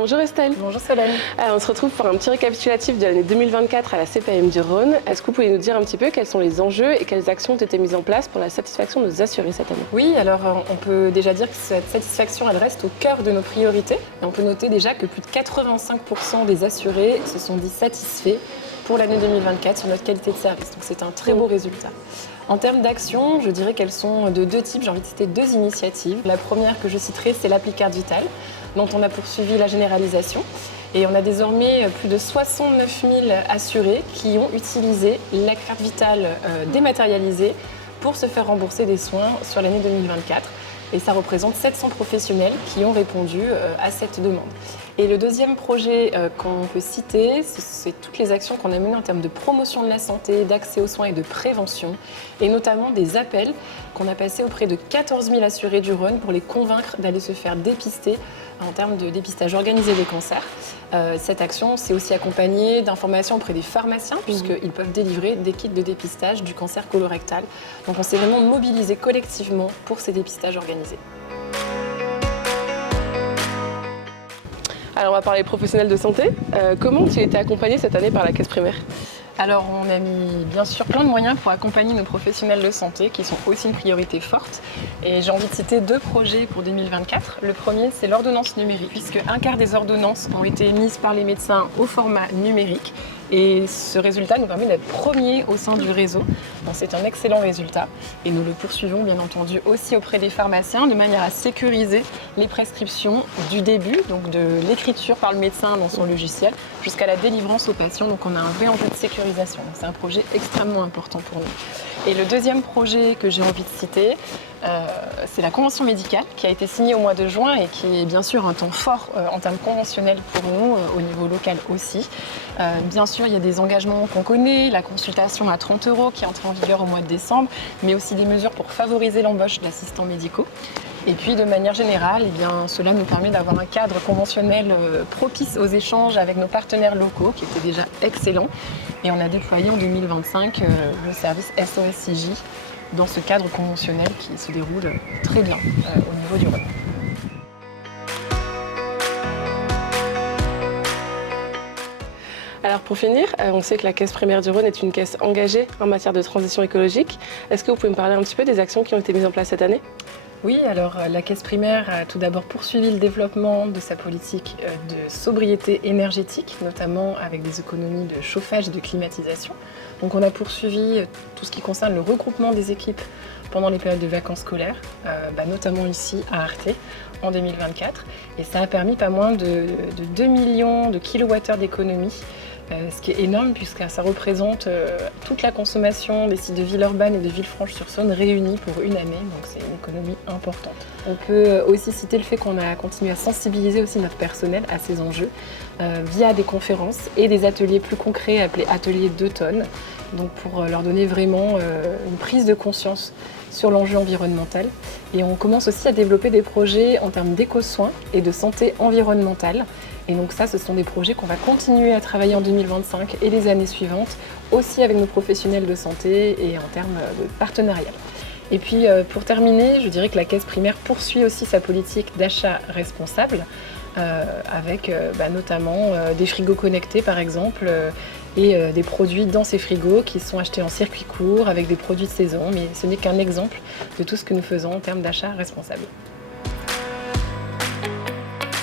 Bonjour Estelle. Bonjour Solène. On se retrouve pour un petit récapitulatif de l'année 2024 à la CPAM du Rhône. Est-ce que vous pouvez nous dire un petit peu quels sont les enjeux et quelles actions ont été mises en place pour la satisfaction de nos assurés cette année? Oui, alors on peut déjà dire que cette satisfaction, elle reste au cœur de nos priorités. Et on peut noter déjà que plus de 85% des assurés se sont dit satisfaits pour l'année 2024 sur notre qualité de service. Donc c'est un très beau résultat. En termes d'actions, je dirais qu'elles sont de deux types. J'ai envie de citer deux initiatives. La première que je citerai, c'est l'appli Carte Vitale, dont on a poursuivi la généralisation. Et on a désormais plus de 69 000 assurés qui ont utilisé la carte vitale dématérialisée pour se faire rembourser des soins sur l'année 2024. Et ça représente 700 professionnels qui ont répondu à cette demande. Et le deuxième projet qu'on peut citer, c'est toutes les actions qu'on a menées en termes de promotion de la santé, d'accès aux soins et de prévention, et notamment des appels qu'on a passés auprès de 14 000 assurés du Rhône pour les convaincre d'aller se faire dépister en termes de dépistage organisé des cancers. Cette action s'est aussi accompagnée d'informations auprès des pharmaciens, puisqu'ils peuvent délivrer des kits de dépistage du cancer colorectal. Donc on s'est vraiment mobilisé collectivement pour ces dépistages organisés. Alors on va parler professionnels de santé. Comment ont-ils été accompagnés cette année par la caisse primaire? Alors on a mis bien sûr plein de moyens pour accompagner nos professionnels de santé qui sont aussi une priorité forte. Et j'ai envie de citer deux projets pour 2024. Le premier, c'est l'ordonnance numérique, puisque un quart des ordonnances ont été émises par les médecins au format numérique. Et ce résultat nous permet d'être premiers au sein du réseau. Donc c'est un excellent résultat. Et nous le poursuivons bien entendu aussi auprès des pharmaciens de manière à sécuriser les prescriptions du début, donc de l'écriture par le médecin dans son logiciel, jusqu'à la délivrance aux patients. Donc on a un vrai enjeu de sécurisation. C'est un projet extrêmement important pour nous. Et le deuxième projet que j'ai envie de citer, c'est la convention médicale qui a été signée au mois de juin et qui est bien sûr un temps fort en termes conventionnels pour nous, au niveau local aussi. Bien sûr, il y a des engagements qu'on connaît, la consultation à 30 € qui est entrée en vigueur au mois de décembre, mais aussi des mesures pour favoriser l'embauche d'assistants médicaux. Et puis de manière générale, cela nous permet d'avoir un cadre conventionnel propice aux échanges avec nos partenaires locaux qui était déjà excellent. Et on a déployé en 2025 le service SOS-CJ dans ce cadre conventionnel qui se déroule très bien au niveau du Rhône. Alors pour finir, on sait que la caisse primaire du Rhône est une caisse engagée en matière de transition écologique. Est-ce que vous pouvez me parler un petit peu des actions qui ont été mises en place cette année? Oui, alors la Caisse primaire a tout d'abord poursuivi le développement de sa politique de sobriété énergétique, notamment avec des économies de chauffage et de climatisation. Donc on a poursuivi tout ce qui concerne le regroupement des équipes pendant les périodes de vacances scolaires, notamment ici à Arte en 2024. Et ça a permis pas moins de 2 millions de kilowattheures d'économie, ce qui est énorme puisque ça représente toute la consommation des sites de Villeurbanne et de Villefranche-sur-Saône réunis pour une année, donc c'est une économie importante. On peut aussi citer le fait qu'on a continué à sensibiliser aussi notre personnel à ces enjeux via des conférences et des ateliers plus concrets appelés ateliers d'automne, donc pour leur donner vraiment une prise de conscience sur l'enjeu environnemental. Et on commence aussi à développer des projets en termes d'éco-soins et de santé environnementale. Et donc ça, ce sont des projets qu'on va continuer à travailler en 2025 et les années suivantes, aussi avec nos professionnels de santé et en termes de partenariat. Et puis pour terminer, je dirais que la caisse primaire poursuit aussi sa politique d'achat responsable, avec notamment des frigos connectés par exemple, et des produits dans ces frigos qui sont achetés en circuit court avec des produits de saison, mais ce n'est qu'un exemple de tout ce que nous faisons en termes d'achat responsable.